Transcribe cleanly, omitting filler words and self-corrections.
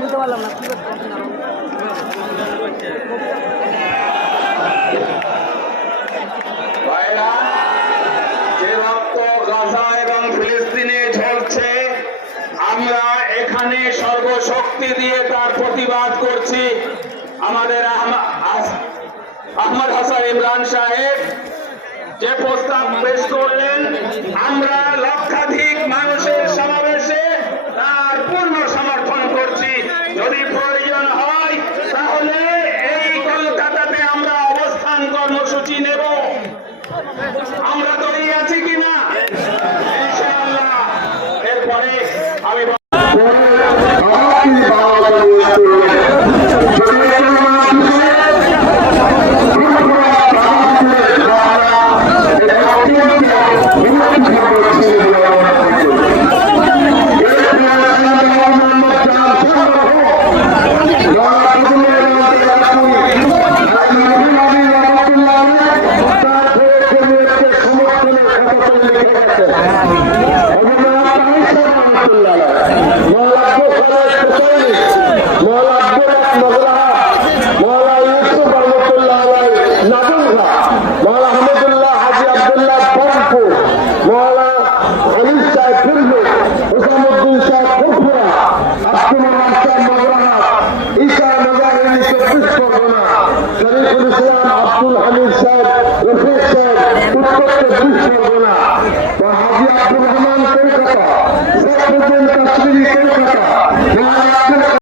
বুঝতে পারলাম না ভাইরা, যে রক্ত গাজা এবং ফিলিস্তিনে ঝরছে, আমরা এখানে সর্বশক্তি দিয়ে তার প্রতিবাদ করছি। আমাদের আহমদ হাসান ইমরান সাহেব যে প্রস্তাব পেশ করলেন, আমরা লক্ষাধিক মানুষের সমাবেশে তার পূর্ণ সমর্থন করছি। যদি প্রয়োজন হয় তাহলে এই কলকাতাতে আমরা অবস্থান কর্মসূচি নেব। আমরা তৈরি আছি কিনা? ইনশাআল্লাহ। এরপরে আমি আব্দুল হামিদ সাহেব, রফিক সাহেব, উত্তর চব্বিশ পরগনা, হাজি আব্দুর রহমান কলকাতা, জাফরুদ্দিন কাশ্মীরি কলকাতা,